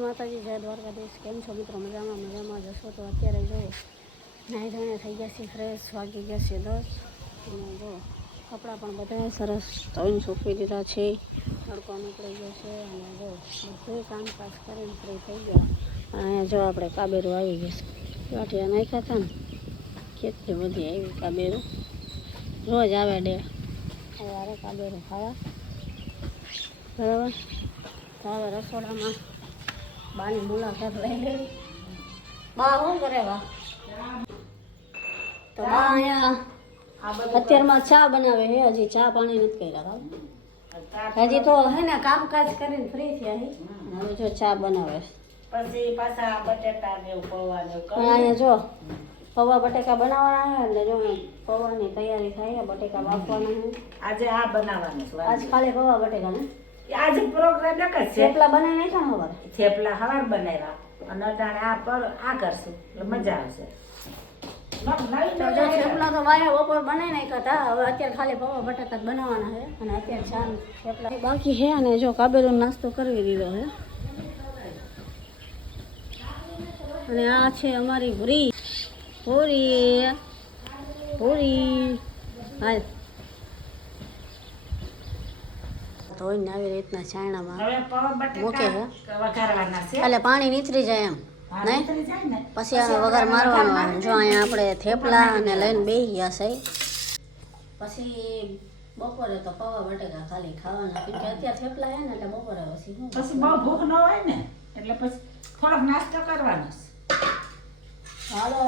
માતાજી જય દ્વારકાધીશ. કેમ છો મિત્રો? મજામાં મજામાં. જશો તો અત્યારે જો નાહી ધોઈને થઈ ગયા છે ફ્રેશ વાગી ગયા છે દસ. અને જો કપડાં પણ બધા સરસ ધોઈને સૂકવી દીધા છે. તડકો નીકળી ગયો છે અને જો બધું કામકાજ કરીને ફ્રી થઈ ગયા. અને અહીંયા જો આપણે કાબેરું આવી ગયું છે. ગાંઠિયા નાખ્યા ને કેટલી બધી આવી કાબેરું. રોજ આવે ડે. સવારે કાબેરું ખાવા. બરાબર? તો હવે રસોડામાં બાની મુલાકાત લઈ લેવી બા શું કરે બા? તો બા અહીંયા અત્યારમાં ચા બનાવે હે હજી ચા પાણી નથી કર્યા. હજી તો હે ને કામકાજ કરીને ફ્રી થયા હવે જો ચા બનાવે. પછી પાછા બટેટા ને પૌવા અહીંયા જો પૌવા બટેકા બનાવવાના છે એટલે જો પૌવાની તૈયારી થાય બટેકા બાફવાના છે. આજે આ બનાવવાનું છે. આજ ખાલી પૌવા બટેકા ને? આજે પ્રોગ્રામ જ છે. થેપલા બનાવી નાખ્યા હવાર? થેપલા હવાર બનાવ્યા. અને અટાણે આ પર આ કરશું. એટલે મજા આવશે. થેપલા તો વાયા બપોર બનાવી નાખ્યા હતા હવે અત્યારે ખાલી પૌવા બટાકા બનાવવાના છે. અને અત્યારે થેપલા. બાકી છે અને જો કાબેલો નાસ્તો કરવી દીધો છે. અને આ છે અમારી ભૂરી. ભૂરી ભૂરી. હાલ. ધોઈને આવી રીતના છાયણામાં મૂકે છે એટલે પાણી નીતરી જાય એમ નહીં નીતરી જાય ને. પછી આનો વઘાર મારવાનો આવે. જો અહીંયા આપણે થેપલા અને લઈને બે ગયા છે પછી બપોરે તો પૌવા બટેકા ખાલી ખાવાના કેમ કે અત્યારે થેપલા હે ને એટલે બપોરે પછી શું પછી બહુ ભૂખ ન હોય ને એટલે પછી થોડોક નાસ્તો કરવાનો હાલો.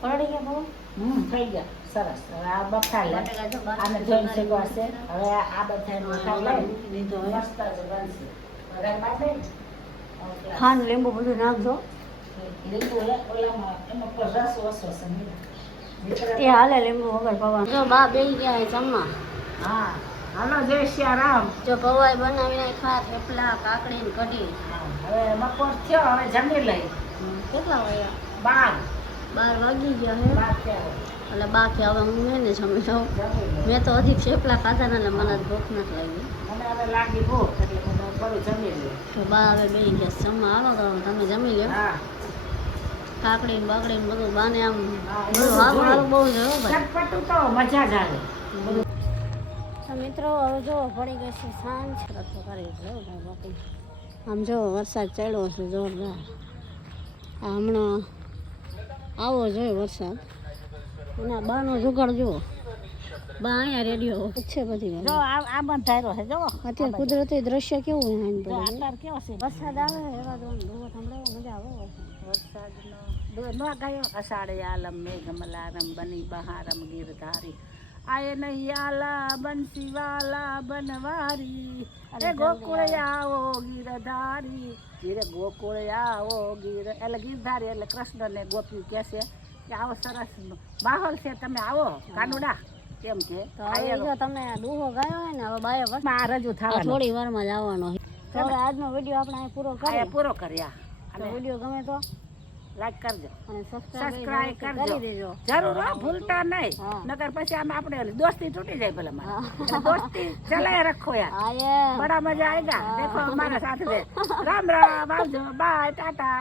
પલળી ગયા પૌવા? હમ થઈ ગયા સરસ. હવે આ બફાર લે આને જોઈને શીખવાશે હવે આ બધા બફાર લે લીધો હવે. મસ્ત જ બનશે. બાંધે ને ખાંડ લીંબુ બધું નાખજો. લીંબુ ઓલામાં એમાં રસ ઓછો છે એ હાલે લીંબુ વગર પૌવા. જો બા બે ગયા છે જમવા. હા હાલો જય શ્યારામ જો પૌવા બનાવી ખા થેપલા કાકડી ને કઢી. હવે બપોર થયો હવે જમી લઈ. કેટલા વાગ્યા બાર. બાર વાગી ગયા હે. એટલે બાકી હવે હું મેં ને જમી લઉં. મેં તો હજી થેપલા ખાધા ને મને ભૂખ નથી લાગી. તો બા હવે બે ગયા જમવા આવો તો તમે જમી લો કાકડી ને બાકડી ને બધું બાને આમ બધું બધું હારું હારું બહુ મજા જ આવે. મિત્રો હવે જો પડી ગઈ છે સાંજ. રસ્તો કરી ભાઈ બાકી આમ જો વરસાદ ચડ્યો છે જોરદાર. હમણાં આવો જોઈએ વરસાદ. ના બાનો જુગાડ જુઓ. બા અહીંયા રેડિયો છે બધી જો આ આ થાય છે જો. અત્યારે કુદરતી દ્રશ્ય કેવું છે આની જો કેવો છે? વરસાદ આવે એવા દો ધોવા સંભળાવો મજા આવે વરસાદ. વરસાદનો દો- ન ગયો. અષાઢે આલમ મેઘ મલારમ બની બહારમ ગીરધારી. આય નૈયાલા આલા બનવારી. અરે ગોકુળ આવો ગીરધારી. ગીરે ગોકુળ આવો ગીર એટલે ગીરધારી એટલે કૃષ્ણને ગોપી કહે છે કે આવો સરસ માહોલ છે તમે આવો કાનુડા. કેમ છે તો તમે ડૂહો ગયો હોય ને હવે બાયો વરસાદ આ રજૂ થાય થવાનું. થોડી વારમાં જ આવવાનો. તો હવે આજનો વીડિયો આપણે અહીં પૂરો આ પૂરો કર્યા અને વીડિયો ગમે તો લાઈક કરજો. સબસ્ક્રાઇબ કરજો. જરૂર ભૂલતા નહીં. નકર પછી આમ આપણે દોસ્તી તૂટી જાય પેલા મારે. દોસ્તી ચલાય રખો યાર. બરા મજા આવી ગયા દેખો અમારા સાથે રામ રામ આવજો. Bye tata.